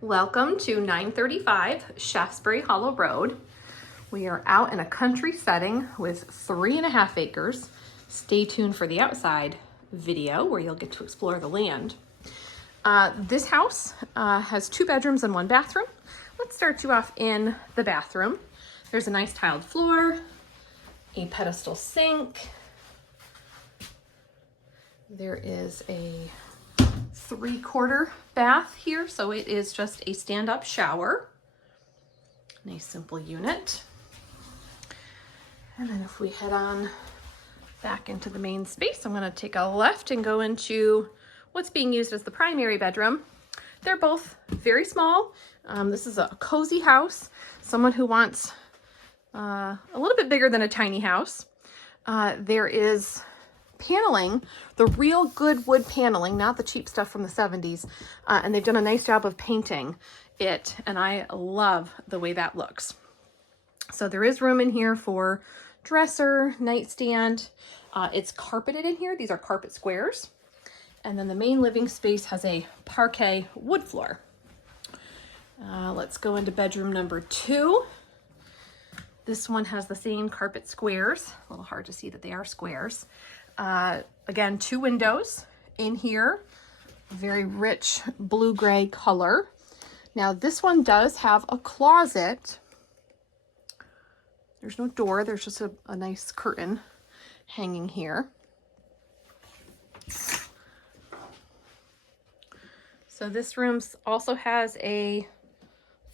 Welcome to 935 Shaftsbury Hollow Road. We are out in a country setting with 3.5 acres. Stay tuned for the outside video where you'll get to explore the land. This house has 2 bedrooms and 1 bathroom. Let's start you off in the bathroom. There's a nice tiled floor, a pedestal sink. There is a 3/4 bath here, so it is just a stand-up shower. Nice simple unit. And then if we head on back into the main space, I'm going to take a left and go into what's being used as the primary bedroom. They're both very small. This is a cozy house. Someone who wants a little bit bigger than a tiny house. There is paneling, the real good wood paneling, not the cheap stuff from the 70s. And they've done a nice job of painting it, and I love the way that looks. So there is room in here for dresser, nightstand. It's carpeted in here. These are carpet squares. And then the main living space has a parquet wood floor. Let's go into bedroom number 2. This one has the same carpet squares. A little hard to see that they are squares. Again, 2 windows in here, very rich blue-gray color. Now this one does have a closet. There's no door, there's just a nice curtain hanging here. So this room also has a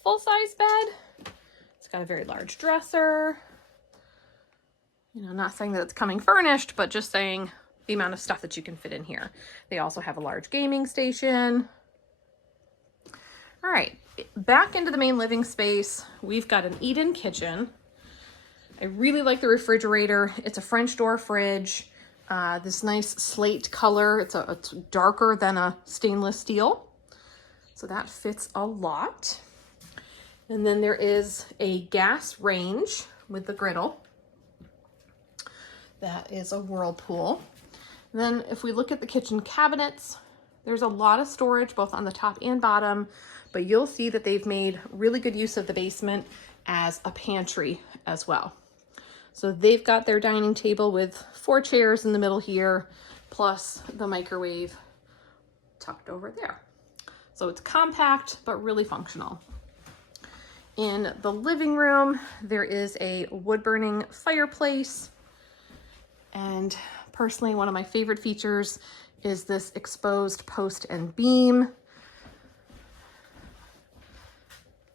full-size bed. It's got a very large dresser. You know, not saying that it's coming furnished, but just saying the amount of stuff that you can fit in here. They also have a large gaming station. All right, back into the main living space, we've got an eat-in kitchen. I really like the refrigerator. It's a French door fridge. This nice slate color. It's darker than a stainless steel. So that fits a lot. And then there is a gas range with the griddle. That is a Whirlpool. And then if we look at the kitchen cabinets, there's a lot of storage both on the top and bottom, but you'll see that they've made really good use of the basement as a pantry as well. So they've got their dining table with 4 chairs in the middle here, plus the microwave tucked over there. So it's compact, but really functional. In the living room, there is a wood-burning fireplace. And personally, one of my favorite features is this exposed post and beam.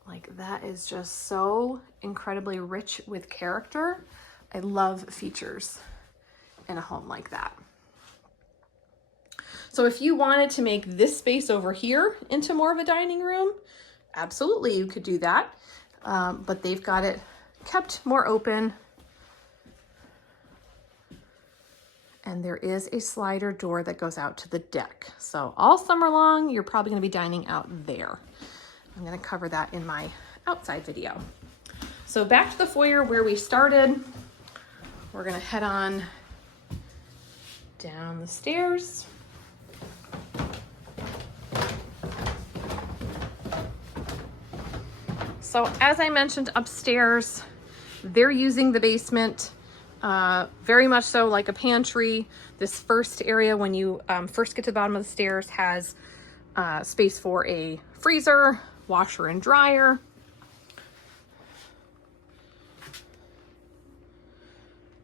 Like, that is just so incredibly rich with character. I love features in a home like that. So if you wanted to make this space over here into more of a dining room, absolutely you could do that. But they've got it kept more open. And there is a slider door that goes out to the deck. So all summer long, you're probably going to be dining out there. I'm going to cover that in my outside video. So back to the foyer where we started. We're going to head on down the stairs. So as I mentioned upstairs, they're using the basement very much so like a pantry. This first area, when you first get to the bottom of the stairs, has space for a freezer, washer and dryer.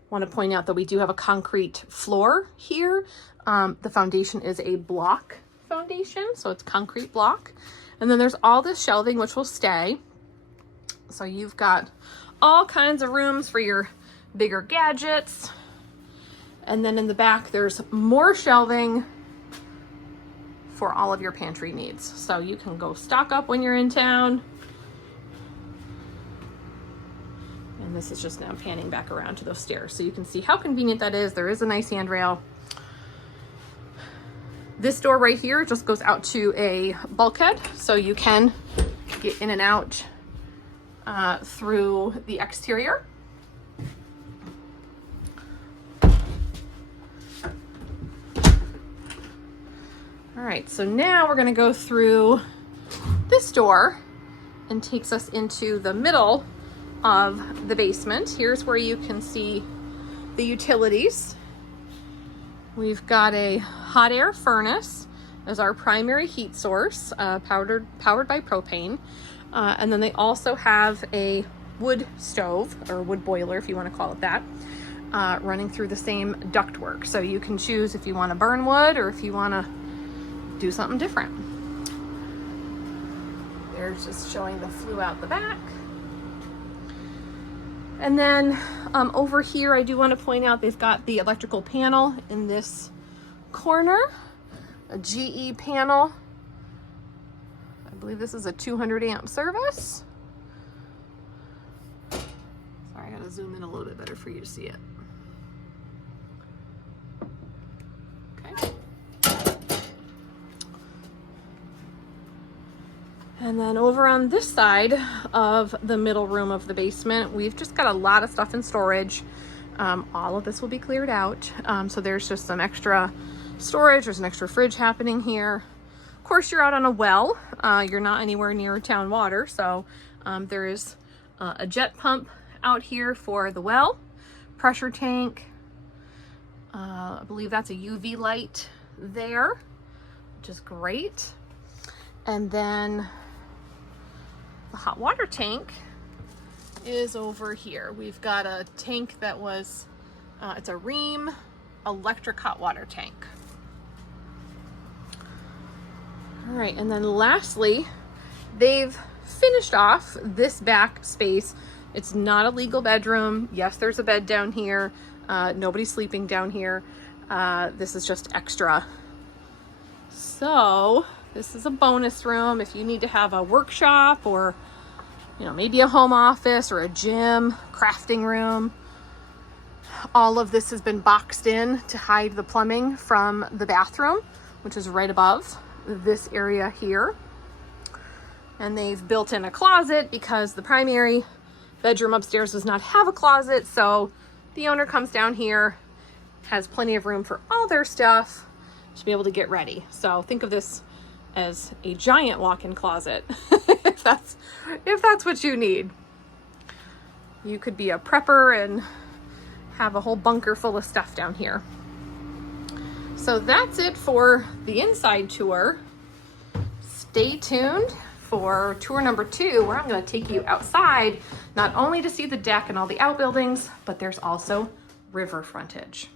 Want to point out that we do have a concrete floor here. The foundation is a block foundation, so it's concrete block. And then there's all this shelving, which will stay. So you've got all kinds of rooms for your bigger gadgets. And then in the back, there's more shelving for all of your pantry needs. So you can go stock up when you're in town. And this is just now panning back around to those stairs. So you can see how convenient that is. There is a nice handrail. This door right here just goes out to a bulkhead. So you can get in and out through the exterior. All right, so now we're gonna go through this door and takes us into the middle of the basement. Here's where you can see the utilities. We've got a hot air furnace as our primary heat source, powered by propane. And then they also have a wood stove, or wood boiler if you want to call it that, running through the same ductwork. So you can choose if you want to burn wood or if you want to do something different. There's just showing the flue out the back. And then over here, I do want to point out they've got the electrical panel in this corner, a GE panel. I believe this is a 200 amp service. Sorry, I gotta zoom in a little bit better for you to see it. Okay. And then over on this side of the middle room of the basement, we've just got a lot of stuff in storage. All of this will be cleared out. So there's just some extra storage. There's an extra fridge happening here. Of course, you're out on a well. You're not anywhere near town water. So there is a jet pump out here for the well, pressure tank. I believe that's a UV light there, which is great. And then the hot water tank is over here. We've got a tank that was, it's a Rheem electric hot water tank. All right, and then lastly, they've finished off this back space. It's not a legal bedroom. Yes, there's a bed down here. Nobody's sleeping down here. This is just extra. So this is a bonus room if you need to have a workshop or, you know, maybe a home office or a gym, crafting room. All of this has been boxed in to hide the plumbing from the bathroom, which is right above this area here. And they've built in a closet because the primary bedroom upstairs does not have a closet. So the owner comes down here, has plenty of room for all their stuff to be able to get ready. So think of this as a giant walk-in closet if that's what you need. You could be a prepper and have a whole bunker full of stuff down here. So that's it for the inside tour. Stay tuned for tour number 2, where I'm going to take you outside, not only to see the deck and all the outbuildings, but there's also river frontage.